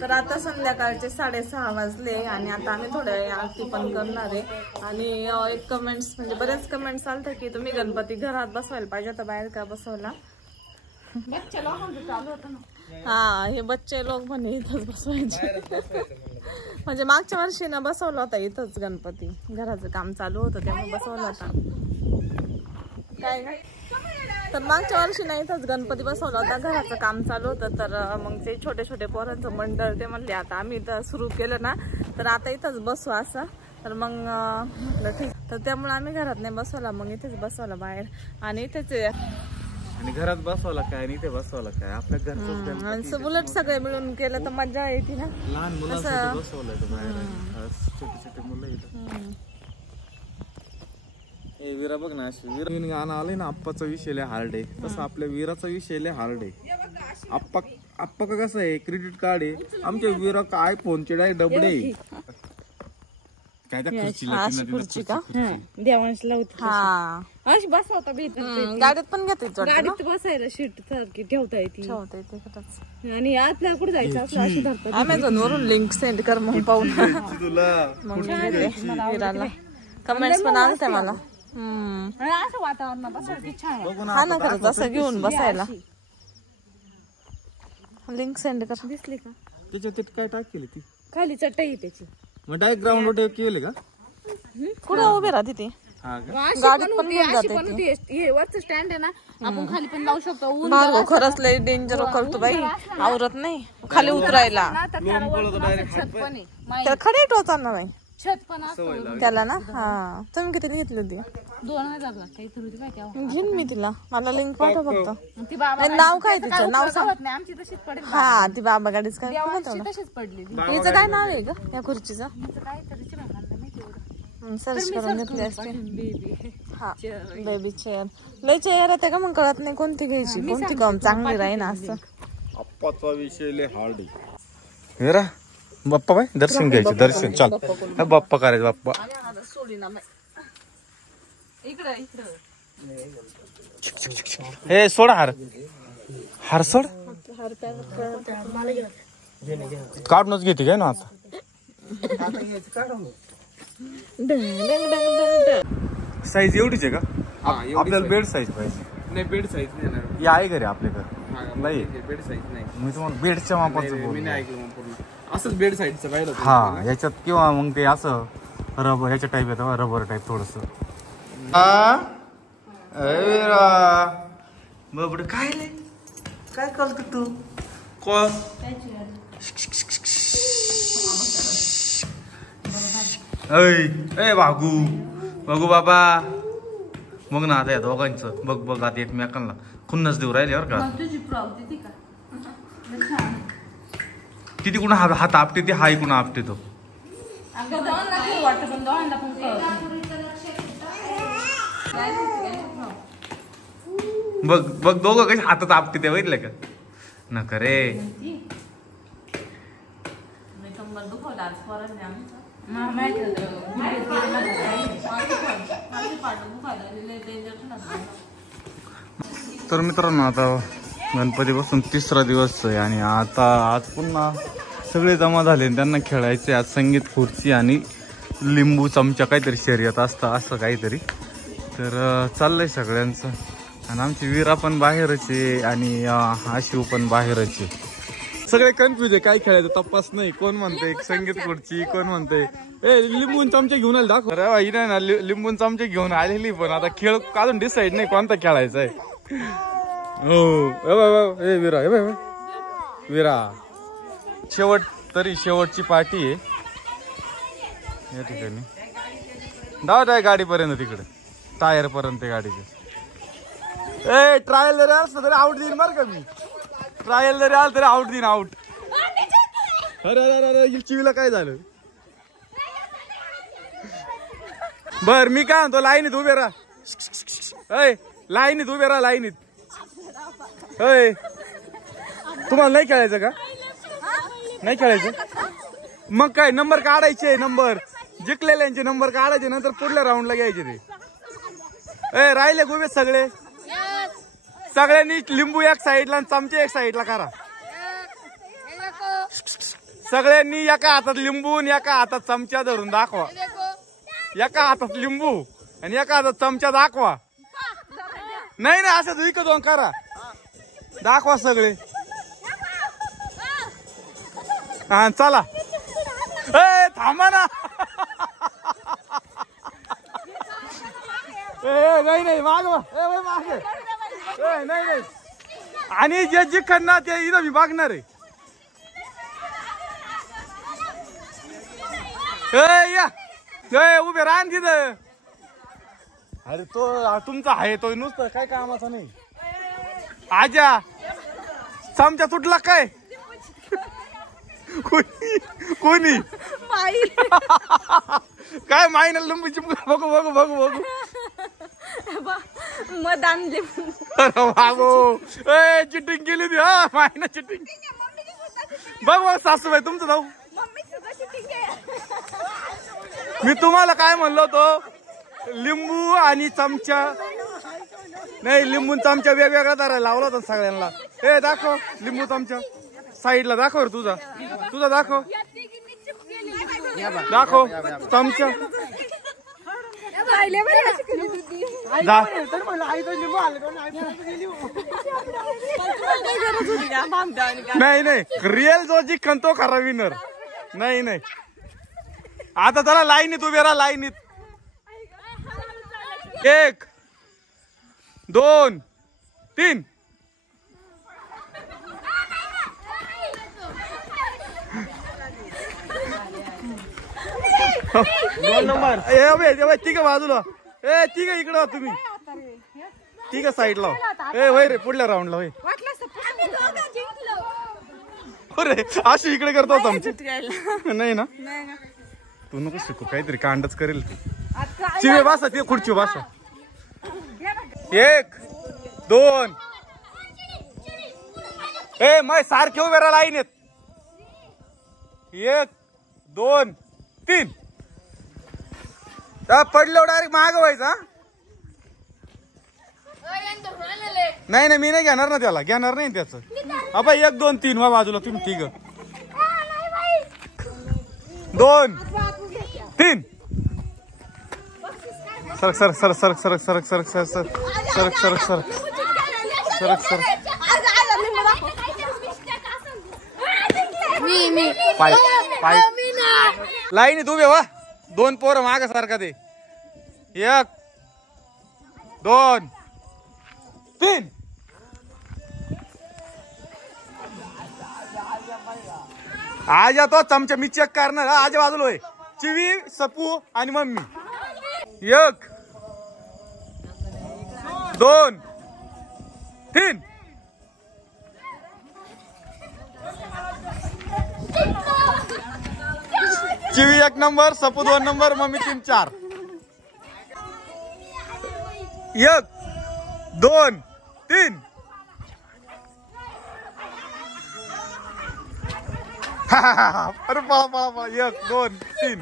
तर आता संध्याकाळचे 6:30 वाजले आणि आता आम्ही थोड्या वेळ आरती पण करणार आहे. आणि एक कमेंट्स म्हणजे बरेच कमेंट्स आलते की तुम्ही गणपती घरात बसवायला पाहिजे तर बाहेर का बसवला. हा हे बच्चे लोक म्हणे इथंच बसवायचे. म्हणजे मागच्या वर्षी ना बसवला होता इथंच गणपती, घराचं काम चालू होतं त्यामुळे बसवला होता. काय तर मागच्या वर्षी ना इथंच गणपती बसवला होता, घराचं काम चालू होतं. तर मग ते छोटे छोटे पोरांचं मंडळ ते म्हणले आता आम्ही इथं सुरू केलं ना तर आता इथंच बसू असं. तर मग म्हटलं ठीक, तर त्यामुळे आम्ही घरात नाही बसवला, मग इथेच बसवला बाहेर. आणि इथेच आणि घरात बसवला काय आणि इथे बसवला काय, आपल्या घरचं उलट सगळे मिळून केलं तर मजा येते ना. लहान मुलांसाठी बसवलंय तर बाहेर छोटे छोटे मुलं इथं. ए वीरा बघ ना, अशी वीरा गाणं आलंय ना आप्पाचा विषय लय हार्ड आहे, तसं आपल्या वीराचा विषय लय हार्ड आहे. आप्पा का कसं आहे क्रेडिट कार्ड आहे, आमच्या वीरा का आयफोनचे डाय डबडे काय त्या खुर्ची का देवांशला होती अशी बसवता गाडीत पण घेते, गाडीत बसायला शीट सारखी ठेवता येते. आणि आपल्याला कुठे जायचं असलं अशी धरतात. अमेझॉन वरून लिंक सेंड कर मग पाहून तुला कमेंट्स पण आलते मला. असं वातावरण बसायला छान हा ना, खरंच असं घेऊन बसायला. लिंक सेंड कर. दिसली का त्याच्यात काय टाक केली ती खाली चटई त्याची, मग डायरेक्ट ग्राउंड वर केले का कुठं उभे राहते ते गाडीत पण हे वरच स्टँड आहे ना, आपण खाली पण लावू शकतो. खरंच लय डेंजर करतो बाई, आवरत नाही खाली उतरायला. त्याला खडे टोचांना नाही छत पण त्याला ना. हा तुम्ही किती घेतली होती? 2000 लागते. घेईन मी तिला, मला लिंक पाठव फक्त. नाव काय तिचं नाव सांग. हा ती बाबा गाडीच काय हिचं काय नाव आहे ग या खुर्चीचं? सर्च करून घेतली असते. हा बेबी चेअर. लय चेअर आहे का मग कळत नाही कोणती घ्यायची कोणती कम चांगली राहील ना असं. आप्पाचा विषय लय हार्ड आहे. बाप्पा बाई दर्शन घ्यायचे, दर्शन चाल बाप्पा करायचं बाप्पा. हे सोड हार, हार सोड काढूनच घेते काय ना आता. साईज एवढीच आहे का आपल्याला? बेड साईज पाहिजे. नाही बेड साईज नाही आहे घरी आपल्या घर नाही बेड साईज नाही. मी तुम्हाला बेडच्या मापाचं मी नाही ऐकलं पूर्ण असंच बेड साईजचं पाहिलं. हा याच्यात किंवा मग ते असं रबर ह्याच्या टाईप येतं, रबर टाईप थोडस. बाबड काय काय करतो तू? ए भागू बघू बाबा मग ना आता या दोघांचं बघ बघ आता एकमेकांना खुन्नस देऊ राहिले बरं का. किती कुणा हात आपटे ते हाय कुणा आपटे तो. बघ बघ दोघं कशी हातात आपटे ते बघितलं का नका रे. तर मित्रांनो आता गणपती पासून 3रा दिवस आहे आणि आता आज पुन्हा सगळे जमा झाले, त्यांना खेळायचे. आज संगीत खुर्ची आणि लिंबू चमचा काहीतरी शर्यत असतं असं काहीतरी. तर चाललंय सगळ्यांचं. आणि आमची वीरा पण बाहेरच आहे आणि आशिव पण बाहेरच आहे. सगळे कन्फ्युज आहे काय खेळायचं तपास नाही. कोण म्हणतंय संगीत खुर्ची, कोण म्हणतंय ए लिंबून चमचे घेऊन आले दाखव. अरे बाई नाही ना लिंबून चमचे घेऊन आलेली, पण आता खेळ अजून डिसाईड नाही कोणता खेळायचा आहे. हो ए वीरा वीरा शेवट तरी शेवटची पार्टी आहे या ठिकाणी. धावत आहे गाडीपर्यंत तिकडे टायर पर्यंत गाडीचे. ए ट्रायल जरी असलं तरी आउट देईन बरं का मी. ट्रायल जरी आलं तरी आउट देईन आउट. अरे अरे अरे चिवीला काय झालं. बर मी काय म्हणतो लाईनीत उभे राहा. लाईनीत उभे राहा लाईनीत. तुम्हाला नाही खेळायचं का? नाही खेळायचं मग काय नंबर काढायचे. नंबर जिंकलेल्यांचे नंबर काढायचे नंतर पुढल्या राऊंडला घ्यायचे ते. राहिले उभे सगळे. सगळ्यांनी लिंबू एक साईडला आणि चमचे एक साईडला करा. सगळ्यांनी एका हातात लिंबू आणि एका हातात चमचा धरून दाखवा. एका हातात लिंबू आणि एका हातात चमचा दाखवा. नाही नाही असं दुई दोन करा दाखवा सगळे. हा चला. ए थांबा ना. नाही नाही माग माग नाही नाही. आणि जे जिंकन ना ते इथं मी बघणार आहे. या उभे राहा तिथं. अरे तो तुमचा आहे तो नुसतं काय कामाचा नाही. आजा चमचा तुटला काय. कोणी काय माय ना लिंबू चिंबू बघू बघू बघू बघू. मध आणले. बाबू चिटिंग केली होती. हा माय ना चिटिंग. बघ बघ सासूबाई तुमचं जाऊ. मी तुम्हाला काय म्हणलो होतो लिंबू आणि चमचा नाही लिंबू चमचा वेगवेगळा धरायला लावला होता सगळ्यांना. हे दाखव लिंबू चमचा साईडला दाखव रे तुझा तुझा दाखव दाखव चमचा. नाही नाही रिअल जो जिंकन तो खरा विनर. नाही नाही आता त्याला लाईनीत उभे राहा. लाईनीत 1 2 3. दोन नंबर तिघ बाजूला. तिघ इकडं तुम्ही तिघ साईडला. वय रे पुढल्या राऊंडला वय. अरे अशी इकडे करतो आमची. नाही ना तू नको शिकू काहीतरी कांडच करेल ती. चिवे बसा ते खुर्ची बसा. 1 2 मग सारखे उभे राहा लाईनीत. 1 2 3. पडलो डायरेक्ट महाग व्हायचा. नाही नाही मी नाही घेणार ना त्याला. घेणार नाही त्याचं. अबा 1 2 3 वा बाजूला तुम्ही तिघ. 2 3. सरक सरक सरक सरक सरक सरक सरक सरक सरक सरक सरक सरक सरक. पाय पाय लाईनीत उभे वा. 2 पोरं माग सारखा ते. 1 2 3. आज तो चमचा मी चेक करणार. आज बाजूला होय चिवी सपू आणि mummy. 1 2 3. Chivi 1 number Sapu 2 number mummy 3 4. 1 2 3. अरे पळा पळा पळा. 1 2 3.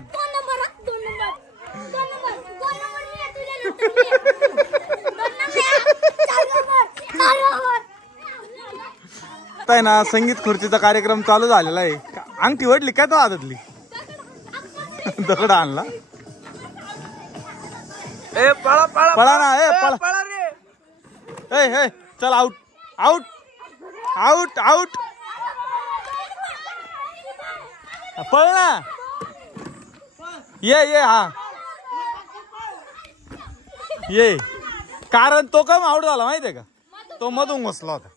आहे ना संगीत खुर्चीचा कार्यक्रम चालू झालेला आहे. अंगठी वडली काय तो आदतली दगड आणला. पळा पळा पळा ना. पळा पळा रे. चल आउट आउट आउट आउट. पळ ना. ये हा ये. कारण तो कम आउट झाला माहितीये का. तो मधून घुसला होता.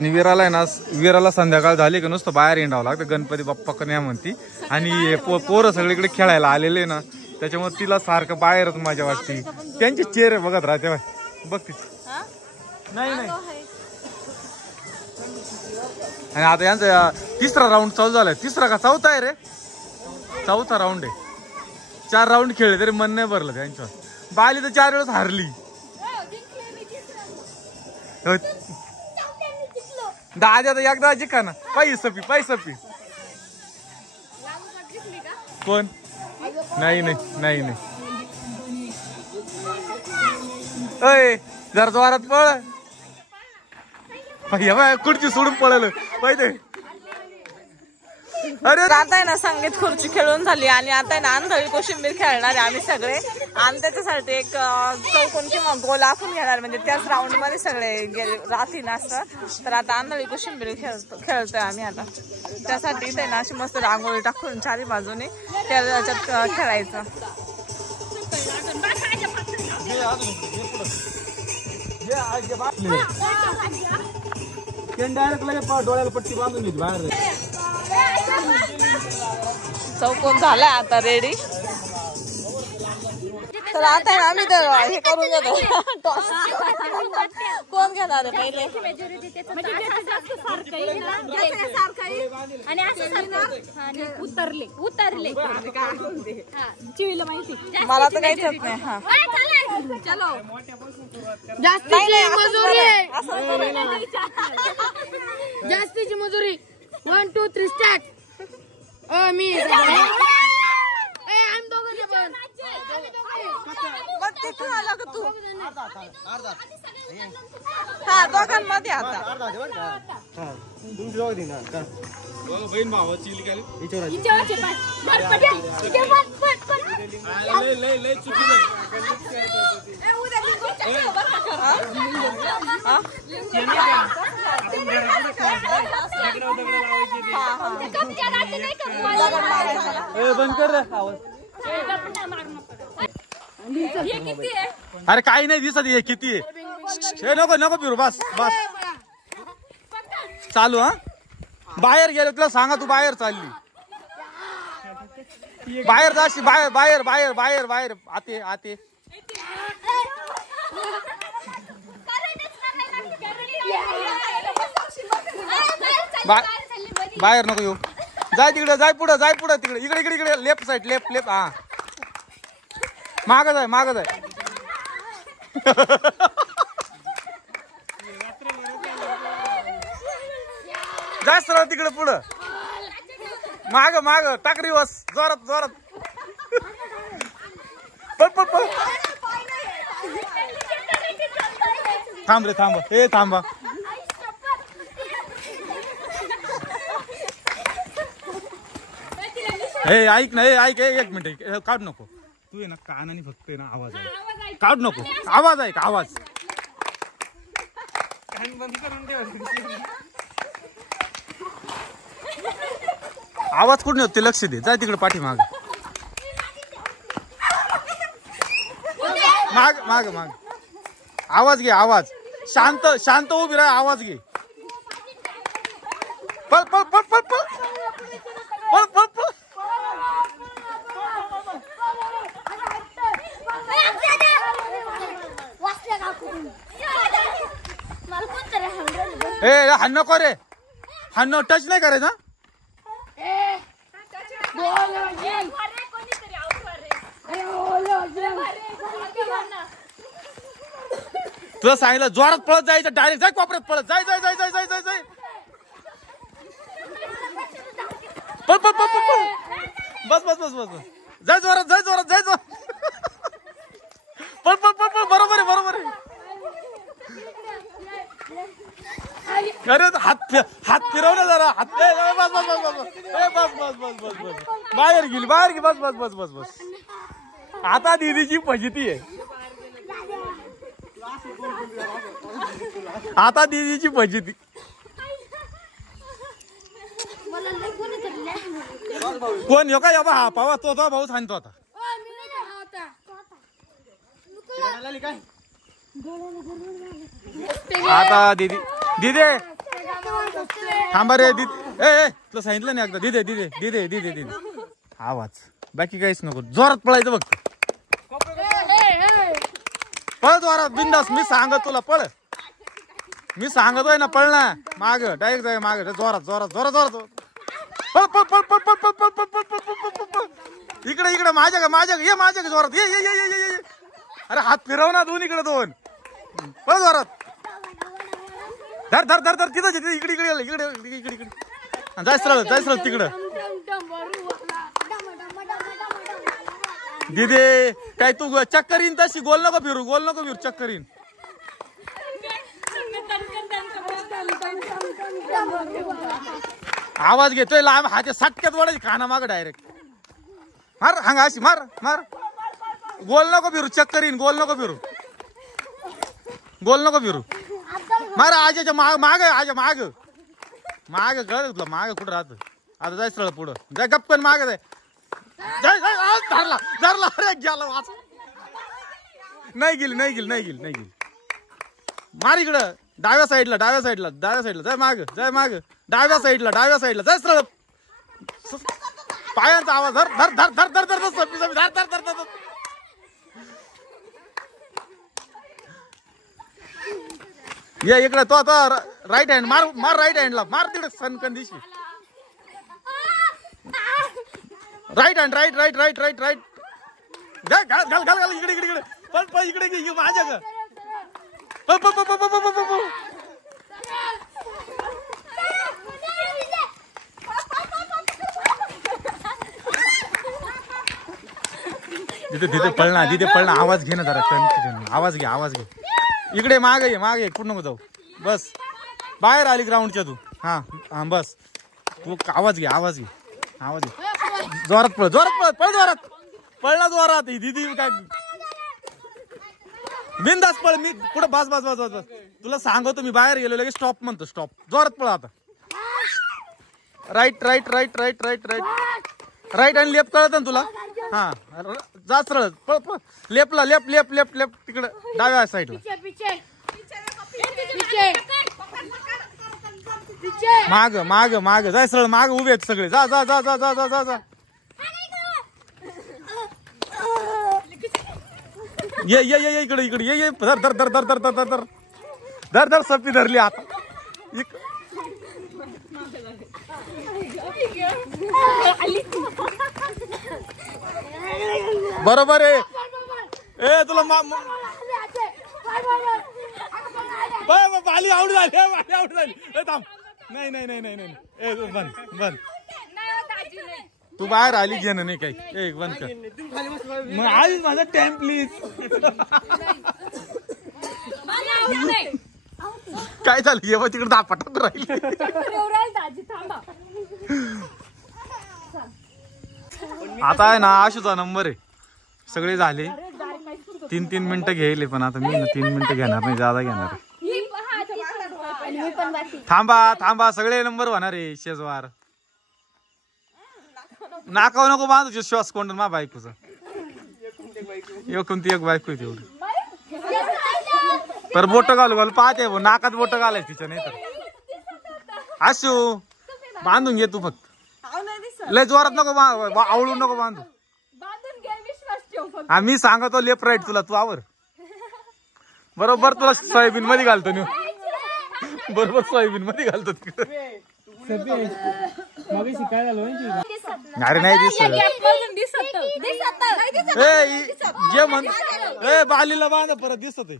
आणि विराला आहे ना विराला संध्याकाळ झाली का नुसतं बाहेर हिंडावं लागतं. गणपती बाप्पा कन्या म्हणती. आणि पोरं सगळीकडे खेळायला आलेले ना त्याच्यामुळे तिला सारखं बाहेरच मजा वाटते. त्यांचे चेहरे बघत राहते बघ तिथे. नाही नाही आणि आता यांचा 3रा राऊंड चालू झालाय. 3रा का 4था आहे रे. 4था राऊंड आहे. 4 राऊंड खेळले तरी मन नाही भरलं त्यांच्यावर. बाली तर 4 वेळेस हारली. दादा तर एकदा जिंका ना. पैसपी कोण. नाही नाही नाही नाही. अय जरा जोरात पळ. खुर्ची सोडून पळलं माहिती. अरे आता आहे ना संगीत खुर्ची खेळून झाली आणि आता आहे ना आंधळी कोशिंबीर खेळणार आहे आम्ही सगळे आणि त्याच्यासाठी एक चौकोन किंवा गोल आखून घेणार म्हणजे त्याच राऊंड मध्ये सगळे राहतील असं. तर आता आंधळी कोशिंबीर खेळतोय आम्ही आता. त्यासाठी इथे ना अशी मस्त रांगोळी टाकून चारी बाजूने त्याच्यात खेळायचं. डोळ्याला पट्टी बांधून घेतली बाहेर. चौकोन झालाय आता रेडी. तर आता आम्ही तर हे करून घेतो. कोण घेणार आहे पहिले? उतरले मला तर काहीच येत नाही. हा जास्तीची मजुरी. 1 2 3 स्टार्ट. मी तू हा दोघांमध्ये आता बहीण भावाची बंद कर रे आवाज. अरे काही नाही दिसत हे किती आहे. नको नको फिरू बस बस चालू. हा बाहेर गेलो तुला सांगा तू बाहेर चालली बाहेर जाशी बाहेर बाहेर बाहेर बाहेर बाहेर आते आते. बाहेर नको येऊ. जाय तिकडे जाय पुढं तिकडे इकडे इकडे इकडे लेफ्ट साइड लेफ्ट लेफ्ट. हा माग जाय जाय सरळ तिकडे पुढं माग टाकरी बस जोरात पळ थांब रे थांबा. हे ऐक ना ऐक एक मिनिट काढ नको तू आहे ना कानाने फक्त आहे ना आवाज आहे काढ नको आवाज आहे का आवाज बंद करून ठेव. आवाज कुठे होते लक्ष दे. जाय तिकडे पाठी माग आवाज घे आवाज. शांत उभी राहा. आवाज घे. पळ पळ पळ पळ पळ पळ पळ पळ. हा नको रे हा नो टच नाही करायचा. तुला सांगितलं जोरात पळत जायचं डायरेक्ट जाय कोपऱ्यात पळत जाय जाय जाय जाय जाय जाय जाय पळ पळ पळ पळ बस बस बस बस जाय जोरात जाय पळ पळ पळ पळ. बरोबर आहे. अरे हात फिरव ना जरा. हात बस बाहेर गेली बस. आता दीदीची फजिती आहे. आता दीदीची फजिती. कोण यो का हा पावा तो भाऊ सांगतो आता. आता दीदी थांबा रे दीदी. तुला सांगितलं नाही एकदा दीदी आवाज बाकी काहीच नको. जोरात पळायचं फक्त. पळ जोरात बिंदास. मी सांगत तुला पळ. मी सांगतोय ना पळ ना माग डायरेक्ट जाय माग जोरात पळ पळ पळ पळ पळ पळ पळ पळ पळ पळ. इकडे माझ्या ये माझ्या जोरात ये. अरे हात फिरव ना दोन. पळ जोरात. धर तिथं इकडे जाय सरळ तिकडं. दीदी काय तू चक्कर येईन तशी गोल नको फिरू चक्कर येईन. आवाज घेतोय लांब हाते सटक्यात वडायची काना माग डायरेक्ट मार हांगा अशी मार मार गोल नको फिरू चक्कर येईन गोल नको फिरू गोल नको फिरू मार आजाच्या माग माग आजा माग माग कळ तुला माग कुठं राहत आता जाय सरळ पुढं जाय गप्पन माग जाय जाय जाय धरला धरला अरे गेला वाच नाही गेली नाही गेली नाही गेली नाही गेली मार इकडं डाव्या साईडला डाव्या साईडला डाव्या साईडला जाय माग डाव्या साईडला जाय सरळ पायांचा आवाज धर धर धर धर धर धर सपी सपी धर धर धर धर ये इकडे तो राईट हँड मार मार राईट हँडला मार तिकडे सनकन दिशी right hand right right right right right घाल घाल घाल घाल घाल इकडे इकडे इकडे पण पण इकडे घे माझ्या ग तिथे पळणा आवाज घे ना जरा आवाज घे इकडे मागे ये कुठं नको जाऊ बस बाहेर आली ग्राउंडच्या तू हा हा बस तू आवाज घे जोरात पळ पळला जोरात दीदी काय बिंदास पळ मी पुढे बस बस बस बस तुला सांगतो मी बाहेर गेलो लगेच स्टॉप म्हणतो स्टॉप जोरात पळ आता right right right right right right right आणि लेफ्ट कळत ना तुला हा जा सरळ पळ पळ लेफ्टला लेफ्ट लेफ्ट लेफ्ट लेफ्ट तिकडे डाव्या साईडला माग माग माग जाय सरळ माग उभे आहेत सगळे जा जा जा जा जा जा जा जा ये ये ये इकडे इकडे ये धर धर धर धर धर धर धर धर धर धर सपी धरली आता बरोबर आहे ए तुला बाली आवड झाली थांब नाही नाही नाही नाही नाही ए बंद बंद तू बाहेर आली घेणं नाही काही एक बंद कर मग आधीच माझा टाइम प्लीज काय झालं येव तिकडे दापटात राहील आता आहे ना आशूचा नंबर आहे सगळे झाले 3-3 मिनिटं घ्यायले पण आता मी 3 मिनिटं घेणार नाही जादा घेणार थांबा थांबा सगळे नंबर होणार आहे शेजवार नाकाव नको बांधू श्वास कोंड मा बायकोचा कोणती एक बायको आहे तेवढी पर बोट घालू पाहते नाकात बोट घालायच तिच्या नाही तर आशू बांधून घे तू फक्त लय जोरात नको आवळून नको बांधू आम्ही सांगतो लेफ्ट राईट तुला तू आवर बरोबर तुला सोयाबीन मध्ये घालतो नि बरोबर सोयाबीन मध्ये घालतो तिकडे अरे नाही दिसत जे म्हण ए बालीला बांध परत दिसत आहे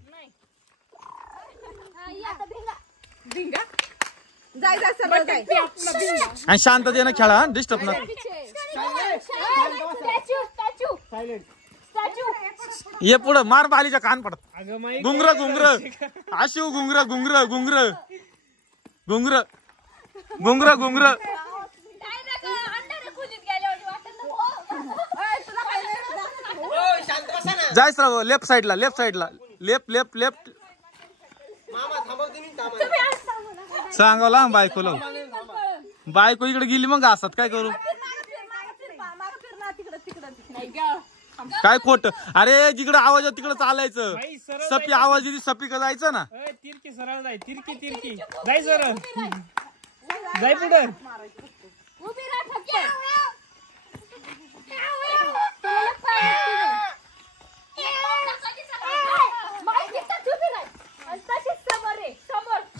आणि शांततेनं खेळा डिस्टर्ब ना ये पुढं मार बालीच्या कान पडत घुंगर घुंगर आशू घुंगर घुंगर घुंगर घुंगर घुंगर घुंगर जाय सर लेफ्ट साइडला लेफ्ट लेफ्ट लेफ्ट सांगावला बायकोला बायको इकडे गेली मग असतात काय करू काय खोट अरे जिकडे आवाज तिकडे चालायचं सपी आवाज येते सपी का जायचं ना तिरकी सरळ जाय तिरकी तिरकी जाय सरळ जाय पुढे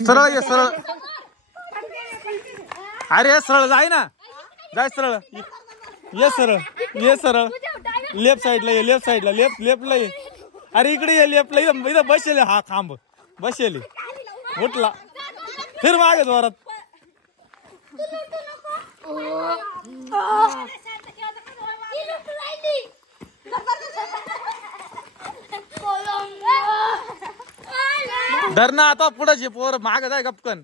सरळ ये सरळ अरे सरळ जाय ना जाय सरळ ये सरळ ये सरळ लेफ्ट साइडला ये लेफ्ट साइडला लेफ्ट लेफ्टला ये अरे इकडे ये लेफ्टला इथं बसेल हा खांब बसेल उठला फिर मागे जोरात धरणं आता पुढे पोर माग जाय गपकन